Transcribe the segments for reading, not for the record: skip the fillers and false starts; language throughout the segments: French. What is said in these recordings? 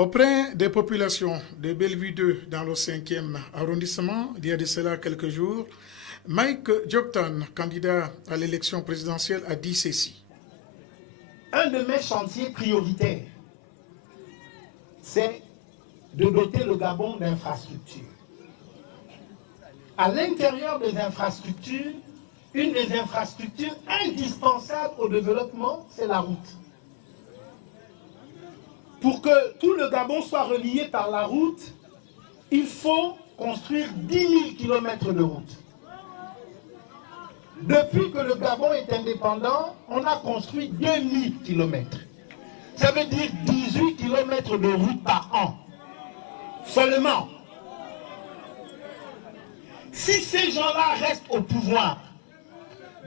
Auprès des populations de Bellevue 2 dans le 5e arrondissement, il y a de cela quelques jours, Mike Joktan, candidat à l'élection présidentielle, a dit ceci. Un de mes chantiers prioritaires, c'est de doter le Gabon d'infrastructures. À l'intérieur des infrastructures, une des infrastructures indispensables au développement, c'est la route. Pour que tout le Gabon soit relié par la route, il faut construire 10 000 km de route. Depuis que le Gabon est indépendant, on a construit 2 000 km. Ça veut dire 18 km de route par an. Seulement. Si ces gens-là restent au pouvoir,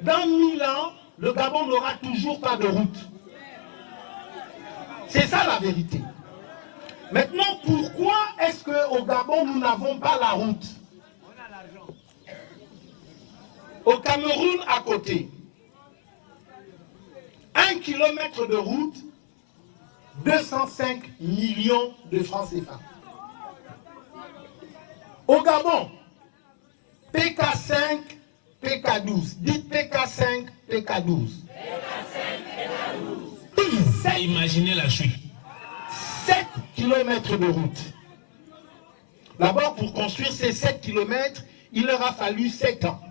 dans 1000 ans, le Gabon n'aura toujours pas de route. C'est ça la vérité. Maintenant, pourquoi est-ce qu'au Gabon, nous n'avons pas la route? Au Cameroun, à côté, 1 kilomètre de route, 205 millions de francs CFA. Au Gabon, PK5, PK12. Dites PK5, PK12. Imaginez la chute. 7 km de route. D'abord, pour construire ces 7 km, il leur a fallu 7 ans.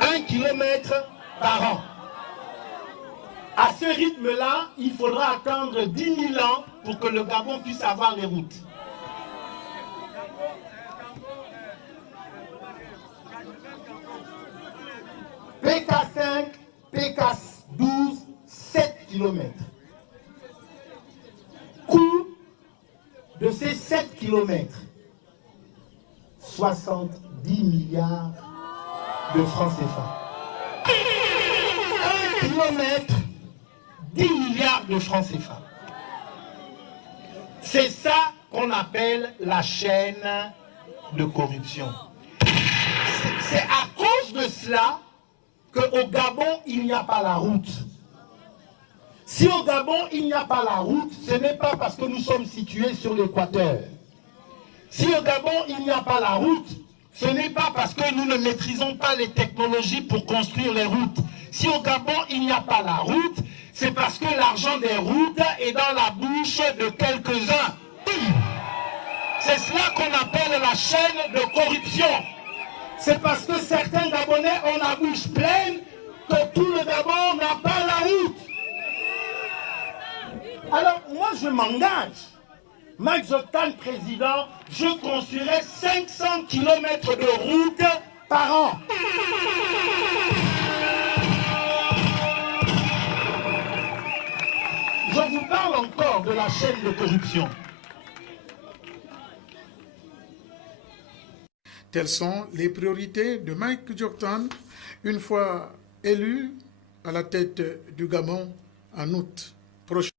1 km par an. À ce rythme-là, il faudra attendre 10 000 ans pour que le Gabon puisse avoir les routes. PK5, PK12, 7 km. Coût de ces 7 km, 70 milliards de francs CFA. 1 kilomètre, 10 milliards de francs CFA. C'est ça qu'on appelle la chaîne de corruption. C'est à cause de cela qu'au Gabon, il n'y a pas la route. Si au Gabon, il n'y a pas la route, ce n'est pas parce que nous sommes situés sur l'équateur. Si au Gabon, il n'y a pas la route, ce n'est pas parce que nous ne maîtrisons pas les technologies pour construire les routes. Si au Gabon, il n'y a pas la route, c'est parce que l'argent des routes est dans la bouche de quelques-uns. C'est cela qu'on appelle la chaîne de corruption. C'est parce que certains Gabonais ont la bouche pleine que tout le Gabon n'a pas la route. Alors, moi, je m'engage. Mike Joktan, président, je construirai 500 km de route par an. Je vous parle encore de la chaîne de corruption. Telles sont les priorités de Mike Joktan, une fois élu à la tête du Gabon en août prochain.